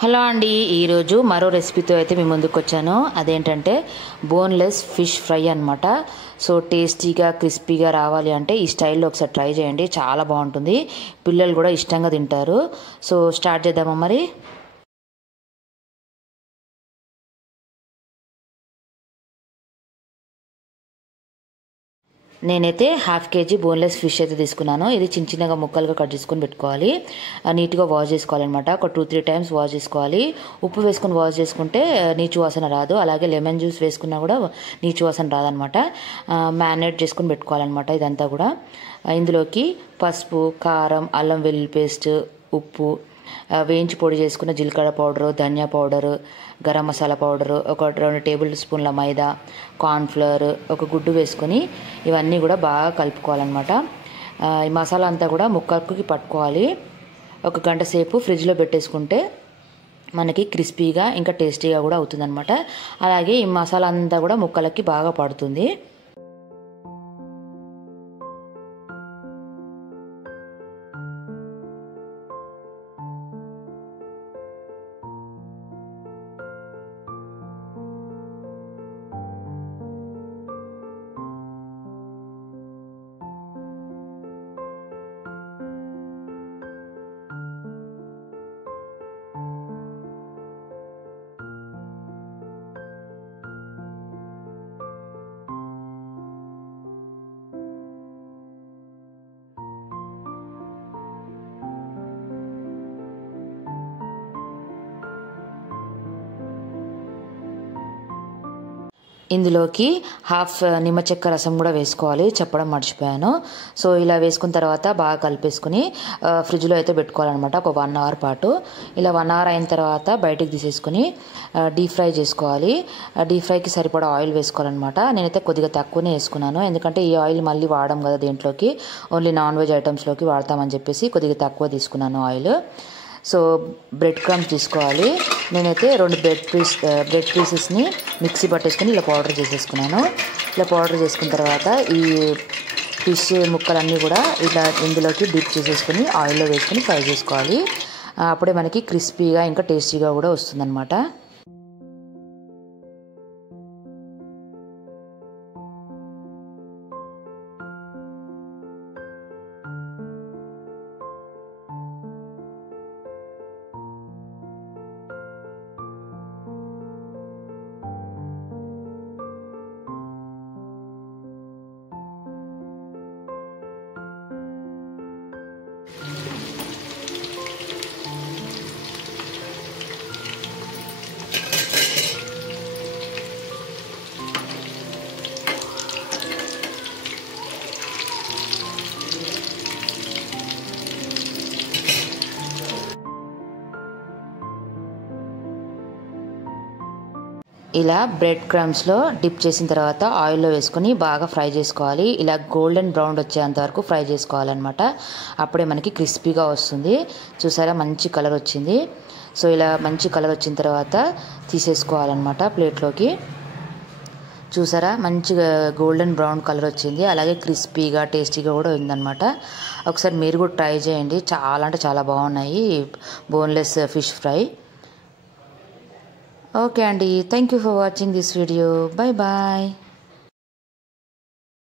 Hello అండి, ఈరోజు మరో రెసిపీతో అయితే మీ ముందుకు వచ్చాను. అదేంటంటే బోన్లెస్ ఫిష్ ఫ్రై అనమాట. సో టేస్టీగా క్రిస్పీగా రావాలి అంటే ఈ స్టైల్లో ఒకసారి ట్రై చేయండి, చాలా బాగుంటుంది. పిల్లలు కూడా ఇష్టంగా తింటారు. సో స్టార్ట్ చేద్దామా మరి. నేనైతే హాఫ్ కేజీ బోన్లెస్ ఫిష్ అయితే తీసుకున్నాను. ఇది చిన్న చిన్నగా ముక్కలుగా కట్ చేసుకొని పెట్టుకోవాలి. నీట్గా వాష్ చేసుకోవాలన్నమాట. ఒక 2-3 టైమ్స్ వాష్ చేసుకోవాలి. ఉప్పు వేసుకొని వాష్ చేసుకుంటే నీచు వాసన రాదు. అలాగే లెమన్ జ్యూస్ వేసుకున్నా కూడా నీచు వాసన రాదనమాట. మ్యారినేట్ చేసుకొని పెట్టుకోవాలన్నమాట ఇదంతా కూడా. ఇందులోకి పసుపు, కారం, అల్లం వెల్లుల్లి పేస్ట్, ఉప్పు, వేయించి పొడి చేసుకున్న జీలకర్ర పౌడరు, ధనియా పౌడరు, గరం మసాలా పౌడరు, ఒక 2 టేబుల్ స్పూన్ల మైదా, కార్న్ఫ్లవర్, ఒక గుడ్డు వేసుకొని ఇవన్నీ కూడా బాగా కలుపుకోవాలన్నమాట. ఈ మసాలా అంతా కూడా ముక్కకి పట్టుకోవాలి. 1 గంట సేపు ఫ్రిడ్జ్లో పెట్టేసుకుంటే మనకి క్రిస్పీగా ఇంకా టేస్టీగా కూడా అవుతుందన్నమాట. అలాగే ఈ మసాలా అంతా కూడా ముక్కలకి బాగా పడుతుంది. ఇందులోకి హాఫ్ నిమ్మ చెక్క రసం కూడా వేసుకోవాలి, చెప్పడం మర్చిపోయాను. సో ఇలా వేసుకున్న తర్వాత బాగా కలిపేసుకుని ఫ్రిడ్జ్లో అయితే పెట్టుకోవాలన్నమాట ఒక 1 అవర్ పాటు. ఇలా 1 అవర్ అయిన తర్వాత బయటికి తీసేసుకుని డీప్ ఫ్రై చేసుకోవాలి. డీప్ ఫ్రైకి సరిపడా ఆయిల్ వేసుకోవాలన్నమాట. నేనైతే కొద్దిగా తక్కువనే వేసుకున్నాను, ఎందుకంటే ఈ ఆయిల్ మళ్ళీ వాడడం కదా దేంట్లోకి, ఓన్లీ నాన్ వెజ్ ఐటమ్స్లోకి వాడతామని చెప్పేసి కొద్దిగా తక్కువ తీసుకున్నాను ఆయిల్. సో బ్రెడ్ క్రమ్స్ తీసుకోవాలి. నేనైతే 2 బ్రెడ్ పీసెస్ని మిక్సీ పట్టేసుకుని ఇలా పౌడర్ చేసేసుకున్నాను. ఇలా పౌడర్ చేసుకున్న తర్వాత ఈ ఫిష్ ముక్కలన్నీ కూడా ఇలా ఇందులోకి డిప్ చేసేసుకుని ఆయిల్లో వేసుకుని ఫ్రై చేసుకోవాలి. అప్పుడే మనకి క్రిస్పీగా ఇంకా టేస్టీగా కూడా వస్తుందన్నమాట. ఇలా బ్రెడ్ క్రమ్స్లో డిప్ చేసిన తర్వాత ఆయిల్లో వేసుకొని బాగా ఫ్రై చేసుకోవాలి. ఇలా గోల్డెన్ బ్రౌన్ వచ్చేంత వరకు ఫ్రై చేసుకోవాలన్నమాట. అప్పుడే మనకి క్రిస్పీగా వస్తుంది. చూసారా, మంచి కలర్ వచ్చింది. సో ఇలా మంచి కలర్ వచ్చిన తర్వాత తీసేసుకోవాలన్నమాట ప్లేట్లోకి. చూసారా, మంచిగా గోల్డెన్ బ్రౌన్ కలర్ వచ్చింది. అలాగే క్రిస్పీగా టేస్టీగా కూడా ఉందన్నమాట. ఒకసారి మీరు కూడా ట్రై చేయండి, చాలా అంటే చాలా బాగున్నాయి బోన్లెస్ ఫిష్ ఫ్రై. ఓకే అండి, thank you for watching this video. Bye bye.